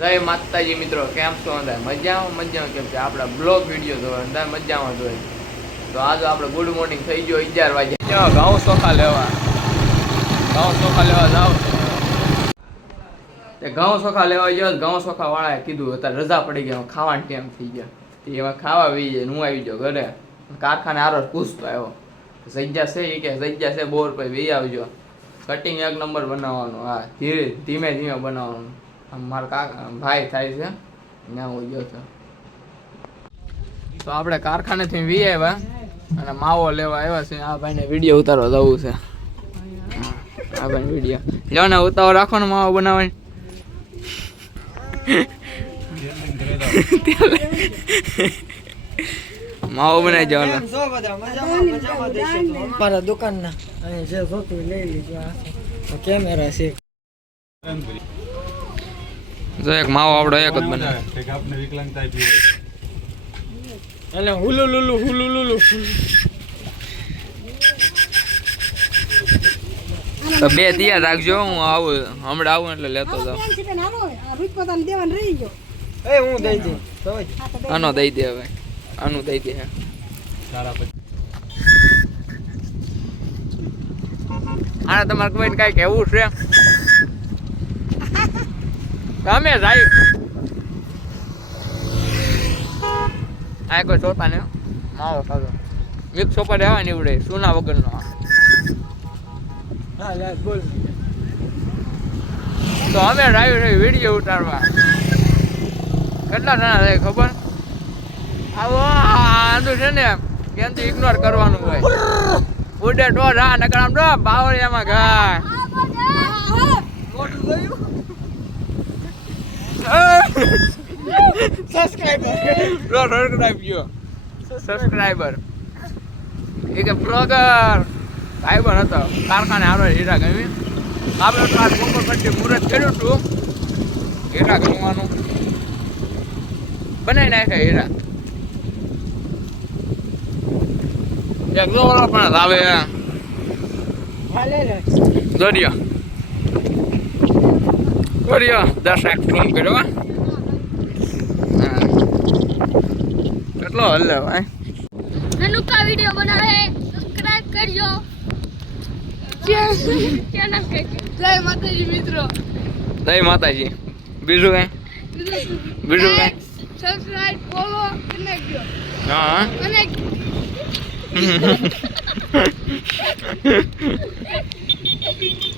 જય માતાજી મિત્રો કેમ છો અંદર મજામાં? મજામાં કેમ છે? આપણા બ્લોગ વીડિયો જોવે અંદર મજામાં જોવે. તો આજે આપણે ગુડ મોર્નિંગ થઈ ગયો અગિયાર વાગે. ઘઉં ચોખા લેવા. ઘઉં ચોખા લેવા જાઓ. તે ઘઉં ચોખા લેવા ગયો ઘઉં ચોખા વાળાએ કીધું અત્યારે રજા પડી ગયા ખાવાનું ટાઈમ થઈ ગયા. એમાં ખાવા વી જાય હું આવી ગયો ઘરે. કારખાને આરો પૂછતો આવ્યો. જગ્યા છે એ કે જગ્યા છે બોર પછી વી આવજો. કટિંગ એક નંબર બનાવવાનું. હા ધીરે ધીમે ધીમે બનાવવાનું. મારા કાકા ભાઈ થાય છે. ત્યાં હું ગયો હતો તો આપણે કારખાનેથી વી આવ્યા અને માવો લેવા આવ્યા છે. આ ભાઈને વીડિયો ઉતારવા જવું છે. આ ભાઈ વીડિયો લ્યો ને ઉતાવળ રાખો ને માવો બનાવવાની. માવો બનાવી જવાનો મારા છો દુકાનના. અહીં જે જોતું લઈ લીધું કેમેરા છે. જો એક માવો આવડો એક જ બનાવે આપને વિકલાંગતા આપી હોય. એટલે હુલુ લુલુ હુલુ લુલુ. તો બે ધ્યાન રાખજો હું આવું હમણાં આવું એટલે લેતો જાઉં. હું દઈ દઉં આનો દઈ દે હવે. આનું દઈ દે આને તમારે કોઈ કઈ કેવું છે? તમે જાય. આ કોઈ જોતા ને? માવો ખાધો. એક ઉપર રહેવા નીવડે સુના વગરનો હા બોલ. તો અમે ડ્રાઈવ રહી વીડિયો ઉતારવા. કેટલા જણા થાય ખબર? આવો આંધું છે ને કેમથી ઇગ્નોર કરવાનું હોય. ઉડે તો રા નકર આમ તો બાવળિયામાં ઘા. મોટું જોયું? સબસ્ક્રાઇબર સબસ્ક્રાઇબ ગયો સબસ્ક્રાઇબર એ કે ભાઈ પણ હતો. કારખાને આરો હીરા ગમી. આપણે તો આ કોકો કટ્ટી મુહૂર્ત કર્યું હતું. હીરા ગમવાનું. બનાવી નાખ્યા હીરા. એક જો ઓલા પણ લાવે. દોર્યો દોર્યો દસ એક ફોન કર્યો હો. હા કેટલો હલ્લે ભાઈ. નનુકા વિડિયો બનાવે. સબસ્ક્રાઇબ કરજો. જય માતાજી મિત્રો. જય માતાજી. બીજું કઈ? બીજું કઈ? સબસ્ક્રાઇબ ફોલો જો. હા અને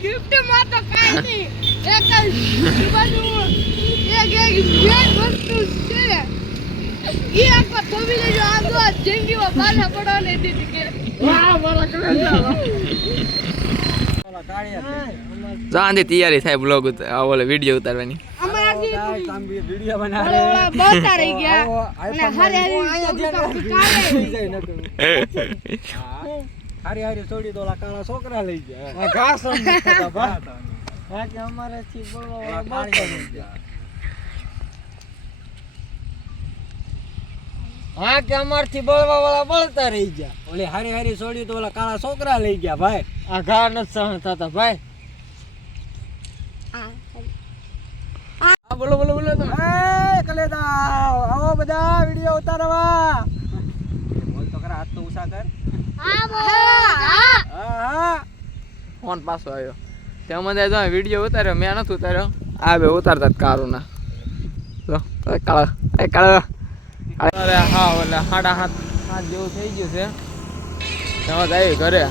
ગિફ્ટમાં તો કાઈ નહીં. એક જ એક એક મેન વસ્તુ છે. ઈ આખો થોભી લેજો આ તો જિંદગીમાં પાછા પડવા નહીં દીધી કે. વાહ મારા કલેજા ઓલા કાળિયા થઈ ગયા. અમાર જાંદી તૈયારી થાય બ્લોગ ઓલે વીડિયો ઉતારવાની હારે હારે છોડી કાળા છોકરા લઈ જાય ઘાસ રમવા જતા ભા. હા કે અમારાથી બોલવા વાળા બળતા રહી ગયા. ઓલી હારી હારી છોડી તો ઓલા કાળા છોકરા લઈ ગયા ભાઈ. આ ઘા નથી સહન થતા ભાઈ. બોલો બોલો બોલો તો એ કલેદા આવો બધા વિડિયો ઉતારવા. બોલ તો કરા હાથ તો ઉષા કર. હા હા હા. હા ફોન પાછો આવ્યો. ત્યાં મને જો વીડિયો ઉતાર્યો મેં નથી ઉતાર્યો. આ બે ઉતારતા કારુના. કારું ના કાળા એ કાળા. અરે હા એટલે સાડા સાત જેવું થઈ ગયું છે. ઘરે.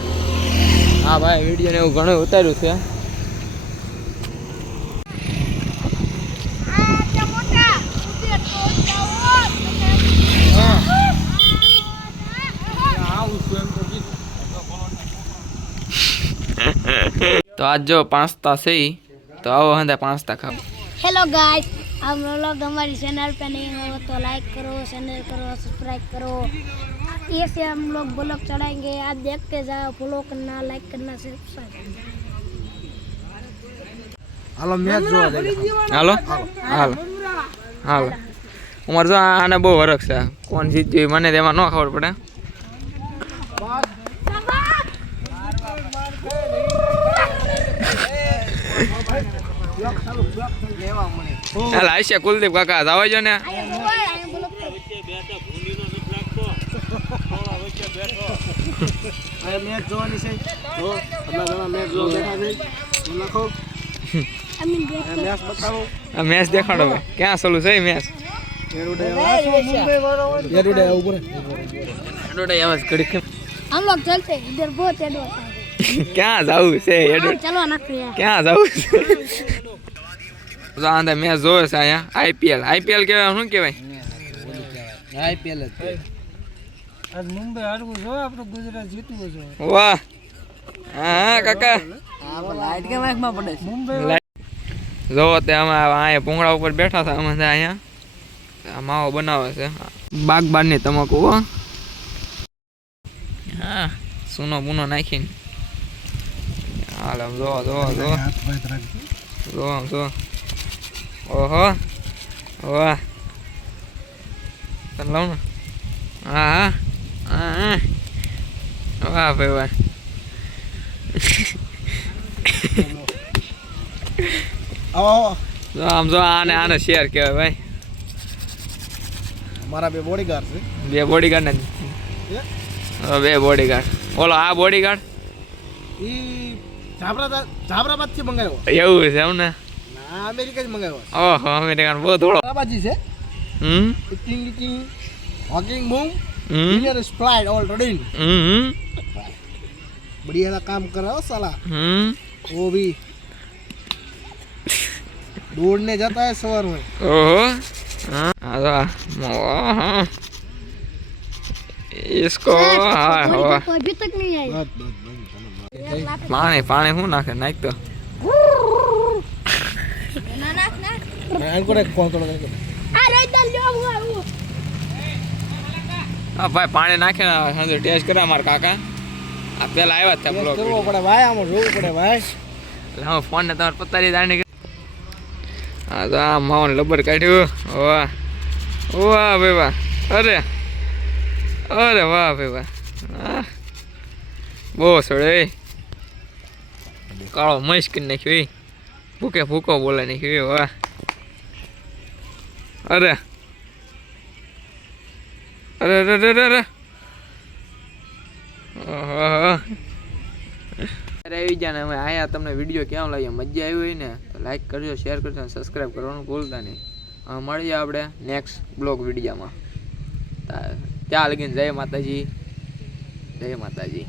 હા ભાઈ વીડિયો ને એવું ઘણું ઉતાર્યું છે. તો આજ જો પાંચતા છે તો આવો હંદા પાંચતા ખાવ. હેલો ગાઈસ आप लोग हमारी चैनल पे नहीं हो तो लाइक करो चैनल करो सब्सक्राइब करो ऐसे हम लोग ब्लॉग चढ़ाएंगे आप देखते जाओ फॉलो करना लाइक करना सब्सक्राइब હાલો મેચ જોવા જઈએ હાલો હાલો હાલો અમારે જો આને બહુ વરખ છે કોણ જીત્યું ઈ મને તેમાં ન ખબર પડે લખો અમીન બે આ મેચ બતાવો આ મેચ દેખાડો ભાઈ ક્યાં ચાલુ છે મેચ એરુડે મુંબઈ વાળો એરુડે ઉપર એડોડે આવાજ ઘડી हम लोग चलते हैं इधर बहुत एडवर्स है ક્યાં જવું છે તો આંધે મેચ જોવે છે અહીંયા આઈપીએલ. આઈપીએલ કહેવાય શું કહેવાય? આઈપીએલ આજ મુંબઈ હારવું જો આપણે ગુજરાત જીતવું છે. વાહ. હા હા કાકા. લાઈટ કે માં પડે મુંબઈ જો તે અમે અહીંયા પૂંગળા ઉપર બેઠા હતા અમે ત્યાં અહીંયા. માવો બનાવે છે. બાગબારની તમાકુ હો. હા સૂનો બૂનો નાખીને. હાલ જો જો જો જો. ઓહો. વાહ. તને લઉં ને. હા હા વાહ ભાઈ વાહ. આમ જો આને આને શેર કહેવાય ભાઈ. મારા બે બોડીગાર્ડ છે. બે બોડીગાર્ડ ને બે? બોડીગાર્ડ ઓલો આ બોડીગાર્ડ ઈ જાબરા જાબરાબાદથી મંગાવ્યો એવું છે એમ ના? અમેરિકા જ મંગાવ્યો ઓહો અમેરિકન બહુ થોડો બાબાજી છે. હમ? King king hawking boom here is flight already હમ બઢિયા કામ કરાવો સાલા. હમ? ઓ દોડને જતા હે સવાર में ઓહો. હા હા इसको हाय हो अभी तक नहीं आई बात बात पानी पानी हूं नाखे હા ભાઈ પાણી નાખે ને ટેસ્ટ કરે અમારા કાકા. આ પેલા આવ્યા ત્યાં કરવો પડે ભાઈ આમ જોવું પડે ભાઈ. એટલે હું ફોન ને તમારે પતારી દાણી હા તો આ માવન લબર કાઢ્યું. વાહ. વાહ ભાઈ વાહ. અરે. અરે વાહ ભાઈ વાહ. બહુ સોડે કાળો મસ્ત કરી નાખ્યો ભૂકે ભૂકો બોલે નાખ્યો વાહ. અરે. અરે અરે અરે અરે આવી ગયા ને અમે આયા, તમને વીડિયો કેમ લાગ્યો? મજા આવી હોય ને લાઈક કરજો શેર કરજો અને સબસ્ક્રાઈબ કરવાનું ભૂલતા નહીં. મળીએ આપણે નેક્સ્ટ બ્લોગ વિડીયામાં ત્યાં લગીને જય માતાજી. જય માતાજી.